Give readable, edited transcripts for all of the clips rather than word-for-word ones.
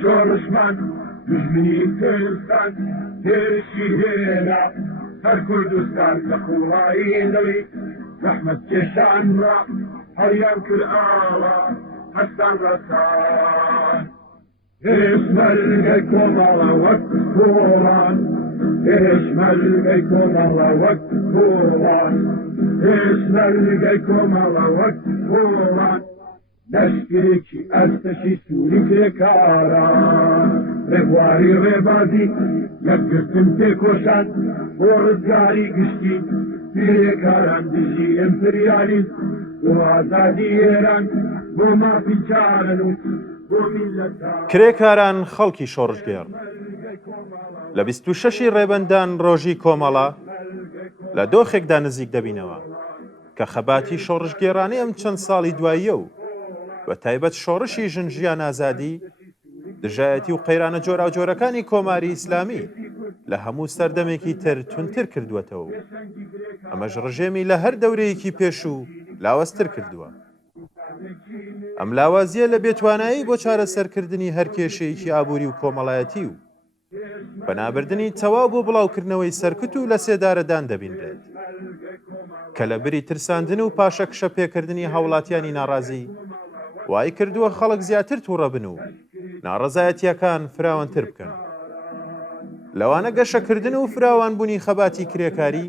شۆڕشمان دژمنی کوردستان هێرشی هێنا هەر کوردستان لە قوڵایی دڵی زەحمەت کێشانڕا هەڵیان کرد ئاوا هەستان ڕەسان هێشمەرگەی کۆمەڵە وەک کوڕان هێشمەرگەی کۆمەڵە وەک کوڕان هێشمەرگەی کۆمەڵە وەک کوڕان لەشکرێکی ئەستەشی سووری کرێکاران ڕێبواری ڕێبازی یەکگرتن پێکۆشان بۆ ڕزگاری گشتی کرێکاران دژی ئەمپریالیزم بۆ ئازادی ئێران بۆ مافی چارەنووس بۆ میلەتان کرێکاران خەڵکی شۆڕژگێڕ لە 26 ڕێبەندان ڕۆژی کۆمەڵە لە دۆخێکدا نزیک دەبینەوە کە خەباتی شۆڕژگێڕانی ئەم چەند ساڵی دواییە و بە تایبەت شۆڕشی ژنجیان ئازادی دژایەتی و قەیرانە جۆراوجۆرەکانی کۆماری ئیسلامی لە هەموو سەردەمێکی تر تونتر کردووەتەوە و ئەمەش ڕژێمی لە هەر دەورەیەکی پێش و لاوەستر کردووە. ئەم لاوازیە لە بێتوانایی بۆ چارەسەرکردنی هەر کێشەیەکی ئابووری و کۆمەڵایەتی و بەنابردنی تەواو بۆ بڵاوکردنەوەی سەرکوت و لە سێدارەدان دەبینرێت کە لە بری ترساندن و پاشە کشە پێکردنی هاوڵاتیانی ناڕازی وای کردووە خەڵک زیاتر تووڕە بن و ناڕەزایەتیەکان فراوانتر بکەن. لەوانە گەشەکردن و فراوانبوونی خەباتی کرێکاری،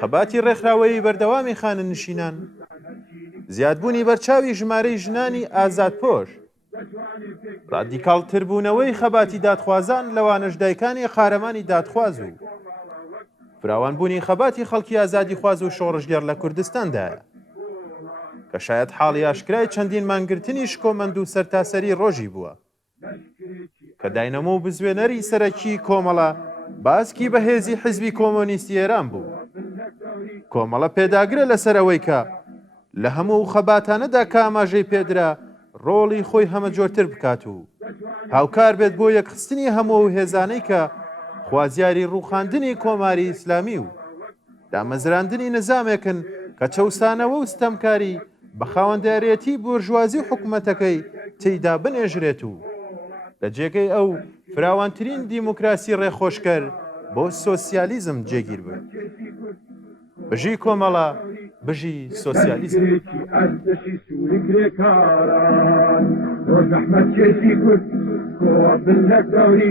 خەباتی ڕێکخراوەیی بەردەوامی خانە نشینان، زیادبوونی بەرچاوی ژمارەی ژنانی ئازادپۆش، ڕادیکاڵتربوونەوەی خەباتی دادخوازان لەوانەش دایکانی قارەمانی دادخواز و فراوانبوونی خەباتی خەڵکی ئازادی خواز و شۆڕژگەر لە کوردستاندایە کە شاید حاڵی ئاشکرای چەندین مانگرتنی شکۆمەند و سەرتاسەری ڕۆژی بووە کە داینەمە و بزوێنەری سەرەکی کۆمەڵە باسکی بەهێزی حیزبی کۆمۆنیستی ئێران بوو. کۆمەڵە پێداگرە لەسەرەوەی کە لە هەموو خەباتانەدا کاماژەی پێدرا ڕۆڵی خۆی هەمە جۆرتر بکات و هاوکار بێت بۆ یەکخستنی هەموو هێزانەی کە خوازیاری ڕووخاندنی کۆماری ئیسلامی و دامەزراندنی نظامێکن کە چەوسانەوە و ستەمکاری بە خاوەندارێتی بورژوازی حکوومەتەکەی تێیدا بنێژرێت و لە جێگەی ئەو فراوانترین دیموکراسی ڕێخۆشکەر بۆ سۆسیالیزم جێگیر بوو. بژی کۆمەڵە، بژی سۆسیالیزم. ئەستەشی سووری کرێکاران بۆ زەحمەت کێشی کورد کۆوە بن لە گەوری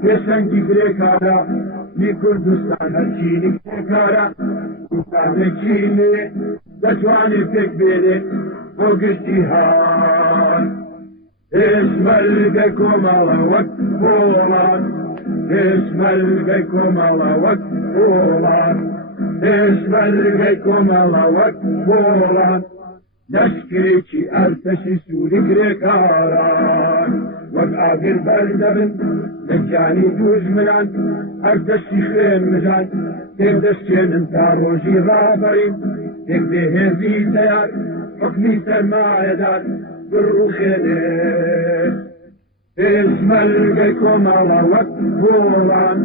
پێشەنگی کرێکارە می کوردستان هەرچینی کرێکارە کوردستانێکی نوێ دەتوانێت پێک بێنێت بۆ گشتی هاان هێشمەرگەی کۆمەڵە وەک وڵات هێشمەرگەی کۆمەڵە وەک وڵات هێشمەرگەی کۆمەڵە وەک وڵات لەشکرێکی ئەرتەشی سووری کرێکاران وەک ئاگر بەردەبن لە گیانی دوژمنان ئەردەشتی خوێن مژان تێدەشتێنن تا ڕۆژی ڕابەرین تێک بێهێزی تەیار حکمی سەرمایەدار بڕوخێنێت هێشمەرگەی کۆمەڵە وەک وڵات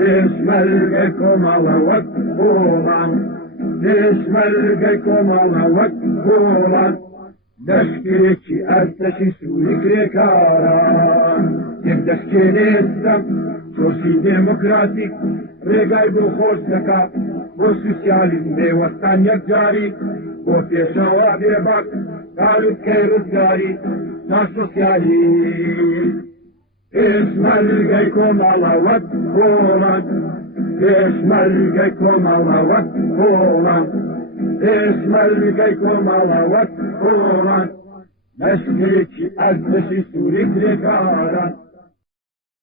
هێشمەرگەی کۆمەڵە وەک وڵات هێشمەرگەی کۆمەڵە وەک وڵات لەشکرێکی ئەرتەشی سووری کرێکاران تێکدەشکێنێت دەم تۆسی دێموکراتیک ڕێگای بۆ خۆش دەکات بۆ سوسیالیزم بێوەستان یەکجاری بۆ پێشەوا بێباک کارکەی ڕزگاری تا سۆسیالیزم هێشمەرگەی کۆمەڵە وەک وڵات هێشمەرگەی کۆمەڵە وەک وڵات هێشمەرگەی کۆمەڵە وەک وڵات لەشکرێکی ئەرتەشی سووری کرێکاران